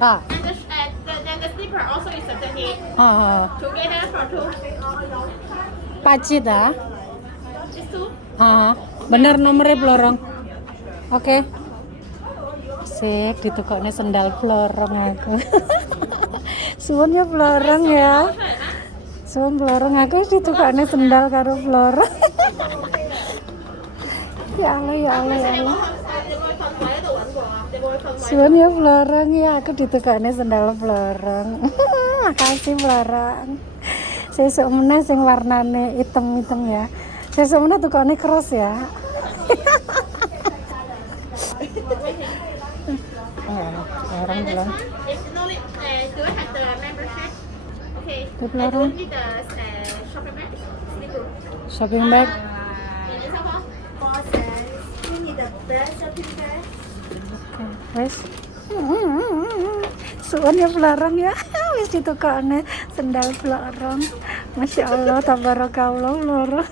Ah. Then the slipper also is 38. Oh, Together for two. pacit ah. It's two. Bener nomornya blorong. Oke. Sik, ditukokne sendal blorong aku. Suwun ya blorong ya. Suwun blorong aku ditukokne sendal karo blorong. Ya Allah, ya Allah, ya Allah. Suwun ya blorong ya, aku ditukokne sendal blorong. Makasih blorong. Sesuk meneh sing warnane item-item ya. Sesuk meneh tukokne cross ya. Orang belum. Do I have the membership? Okay. Di I pelorong. don't need the shopping bag. Slipper. Shopping bag. Ini apa? Ini the best shopping bag. Wes. Suwun ya pelorong ya. Wis ditukokne sendal pelorong. Masya Allah, tabarakallah pelorong.